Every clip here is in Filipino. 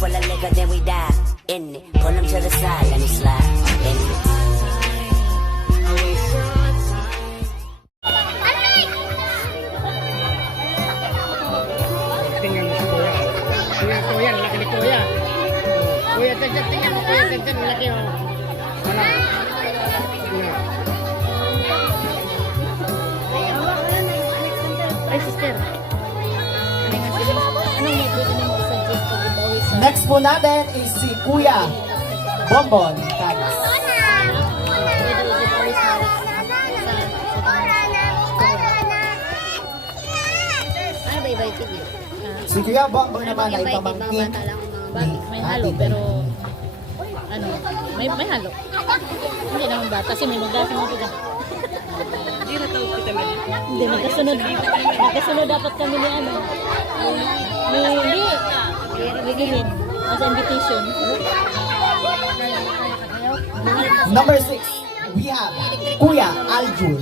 full of liquor, then we die in it. Pull him to the side, let me slide in it. Tingnan mo si Kuya. Kuya, laki ni Kuya. Kuya, tingnan mo Kuya, laki mo. Ano? Ay, sister. Next po natin is si Kuya Bonbon Caris. Si Kuya Bonbon naman ay pamangkin ni May halo, Ate pero ano, may halo. Hindi naman ba? Kasi may magdasa mo dyan. Hindi, magkasunod. Magkasunod dapat kami ni ano. Hindi. Bigilin. As invitation. Number 6, we have Kuya Aljur.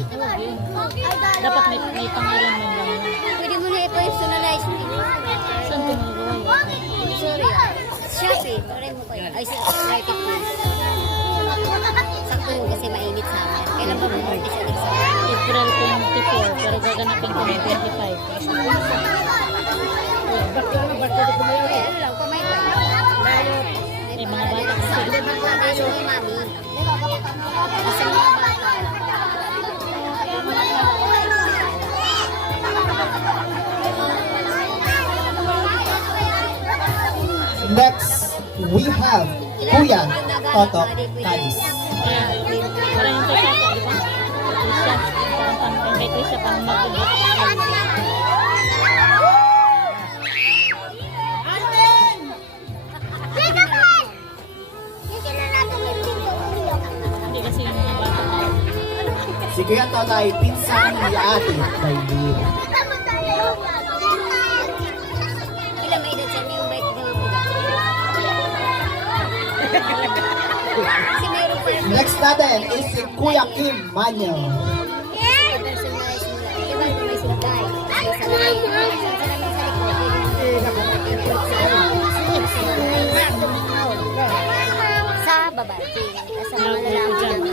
Dapat may pangalan man lang. Pwede mo na i-personalize mo. Saan ko magagawa? Sorry. Shopee. Try mo kayo. Ay, write it please. Sakto yun kasi mainit sa amin. Kailan ba mag-birthday siya next summer? April 24, pero gaganapin ko ng 25. Okay, ano lang, kamay pa. Eh, mga bata kasi. Sabi ba ka tayo ni mami? Kasi mga bata. Next, we have Kuya Toto Caris. Ayan, parang yung kay Tata, di ba? Krisha, parang kay Krisha, parang mag-ubot. Hindi kasi yung mga bata. Si Kuya Toto ay pinsan ni Ate Bailey. Ilang may edad siya, may invite din ako. Kasi mayroon pa yung Next natin is si Kuya Kim Manyo. personalize mo lang. Diba may sultay? May salay. Sa baba. Sa mga lalaki naman.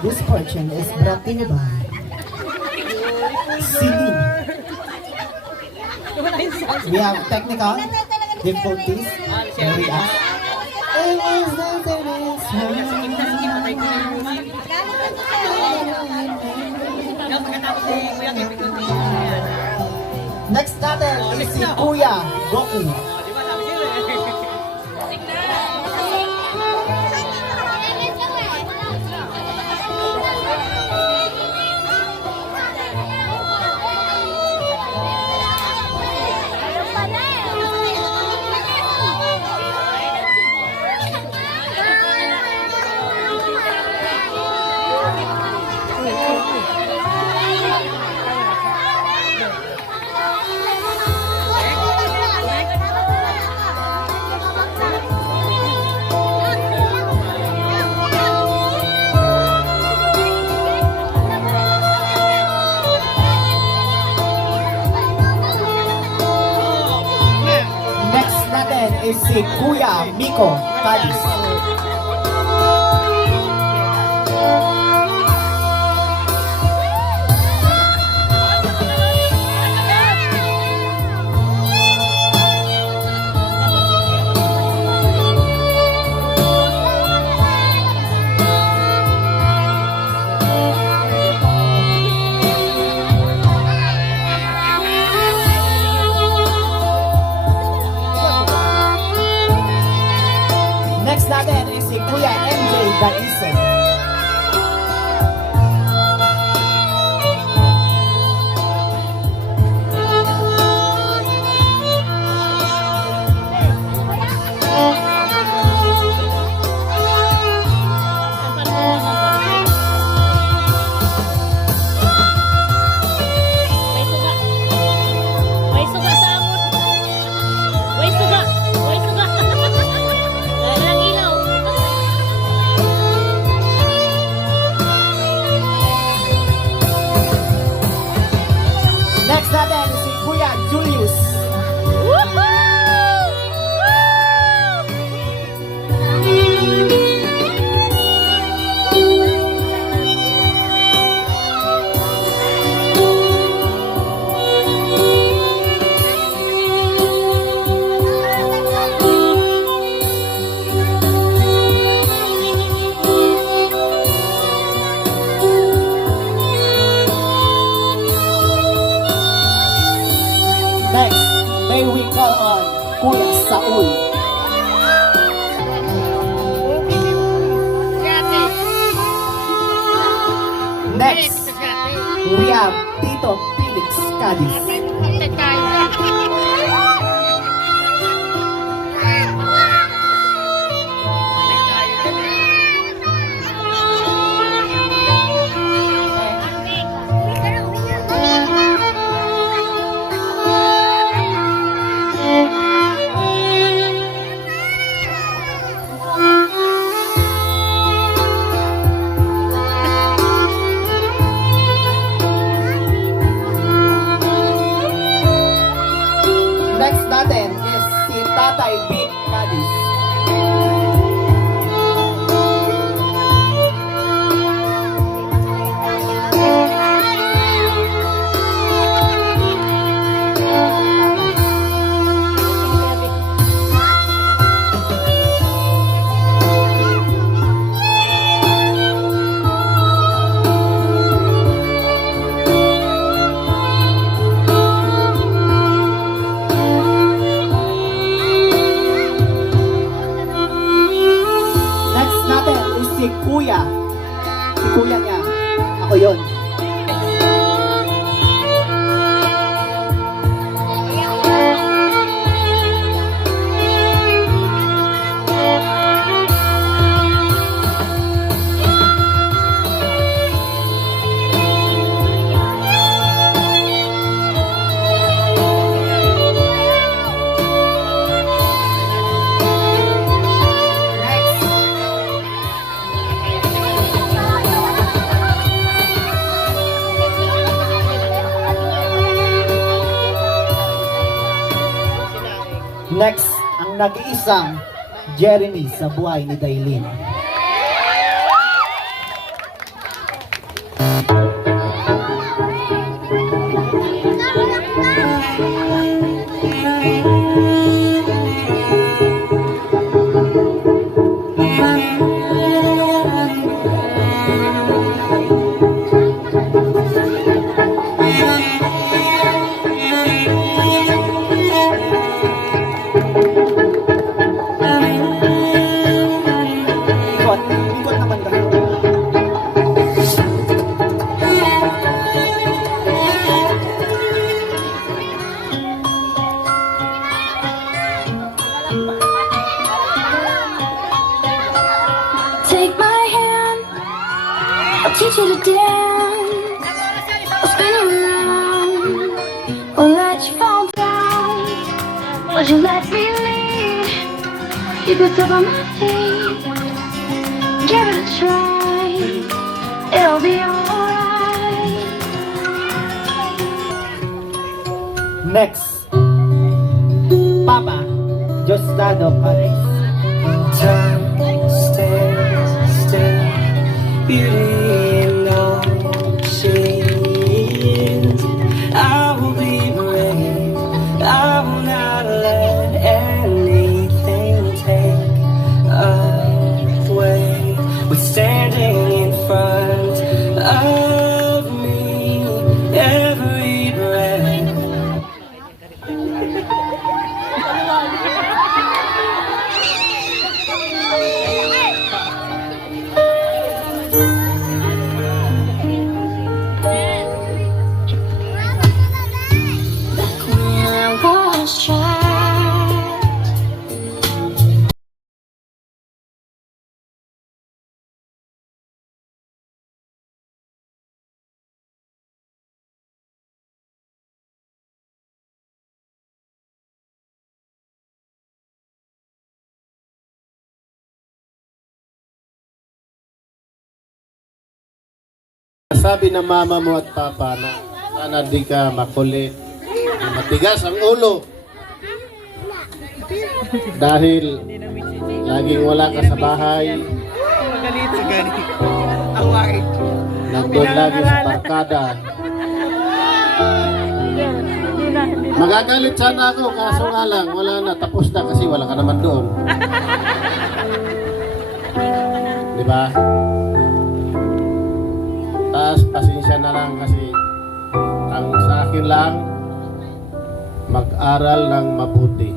This portion is brought to you by Celine. We have technical difficulties with us. Next natin is si Kuya Goku. Next natin is si Kuya Miko Caris. Next natin is si Kuya MJ Daisen. May suga. May suga sa amot. May suga. May suga. Walang ilaw. Next, may we call on Kuya Saul. Next, we have Tito Felix Cadiz. Next natin is si Tatay Vic Cadiz. Next natin is si Kuya. Si Kuya niya. Ako yun. Next, ang nag-iisang Jeremy sa buhay ni Dailin. Ikot, ikot naman daw. Take my hand, I'll teach you to dance. I'll spin you around, or let you fall down. Would you let me lead? You could step on my feet. Give it a try, it'll be alright. Next, Papa Jostado Cadiz. Time stands still, beauty in all she is. I will be brave, I will not let anything take away what's standing in front of me. Every breath When I was trapped, Sabi ng mama mo at papa na sana di ka makulit, matigas ang ulo. Dahil laging wala ka sa bahay, nandun lagi sa barkada. Magagalit sana ako, kaso nga lang, wala na, tapos na kasi wala ka naman doon. Di ba? Taas, pasensya na lang kasi ang sa akin lang, mag-aral ng mabuti.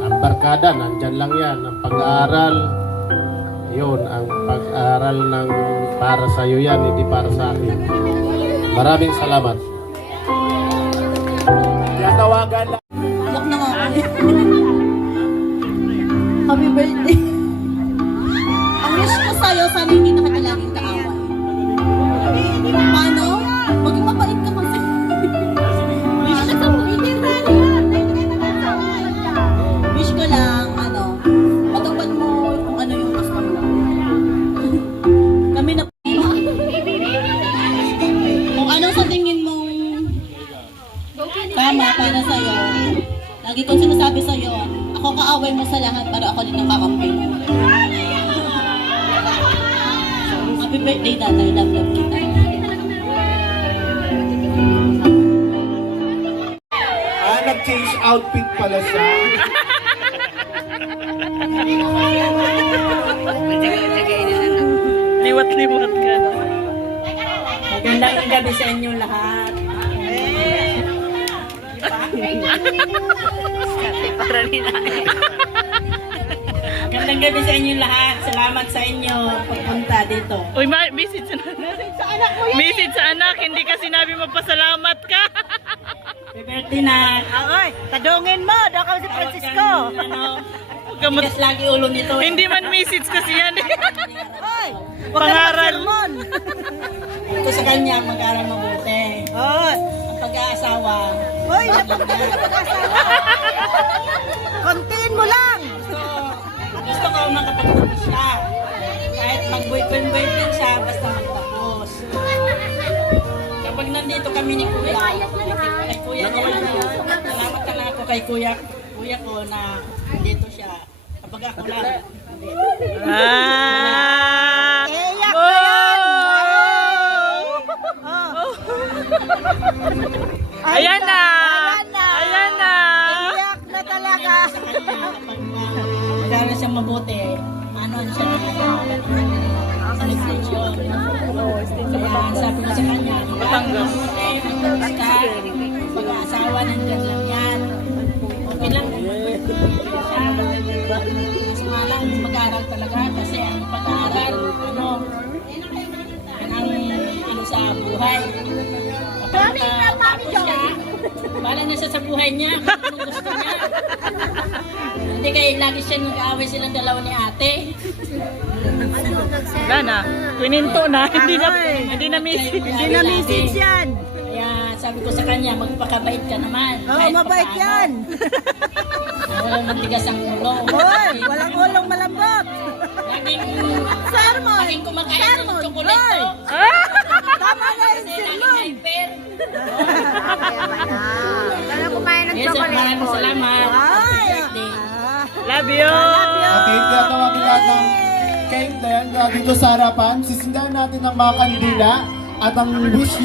Ang barkada, nandyan lang yan. Ang pag-aaral, yun, ang pag-aaral ng para sa iyo yan, hindi para sa akin. Maraming salamat. Tinatawagan lang. Look na nga. Happy birthday. Ang wish ko sa'yo, sana hindi na kita laging kaaway. Paano? Maging mabait ka kasi. Wish ko lang, matupad mo kung ano yung gusto mo. Kami na kung ano sa tingin mong tama para sa'yo. Lagi kong sinasabi sa'yo, ako kaaway mo sa lahat pero ako din ang kakampi mo. Happy birthday, tatay. Love kita. Nag-change outfit pala siya. Liwat-liwat ka. Magandang gabi sa inyo lahat. Magandang gabi sa inyo lahat. Salamat sa inyo pagpunta dito. Uy, message sa anak mo yan. Message sa anak, hindi ka sinabi magpasalamat ka. Happy birthday na. Oy, tadungin mo, daw ka si Francisco. Tigas lagi ulo nito. Hindi man message kasi yan. Oy, Pangaral. Ito sa kanya, mag-aral mabuti. Oy, Ang pag-aasawa. oy, napag-asawa. Kontiin mo lang. Gusto ko makapagtapos siya. Kahit mag-boyfriend siya, basta magtapos. Kapag nandito kami ni Kuya, kay Kuya niya, salamat na lang ako kay Kuya ko na dito siya. Kapag ako lang. Ah! Iyak Oh! Ayan na! Ayan na! Iyak na talaga. Sa kanya, kapag mag-aral siya mabuti, ano siya na celebration. Kaya sabi ko sa kanya, Batangas. mag-aral ka, mag-aasawa, nandyan lang yan. Okay lang, siya. Mas malang mag-aral talaga kasi ang pag-aaral, yan ang sa buhay. Kapag tapos siya, bala na siya sa buhay niya, kung anong gusto niya. Hindi kayo lagi siya nag-aaway silang dalawa ni ate. Wala na. Pininto na. Hindi na message. Hindi na message yan. Kaya sabi ko sa kanya, magpakabait ka naman. Oo, mabait yan. Walang matigas ang ulo. Hoy, walang ulong malambot. Laging Sermon. laging kumakain ng Sermon. tsokolate. Tama na yung Kasi laging sermon. hyper. Sana kumain ng Yes, maraming salamat. Ay, Birthday. Love you! Okay, tinatawagin natin ang candle dito sa harapan. Sisindahan natin ang mga kandila at ang wish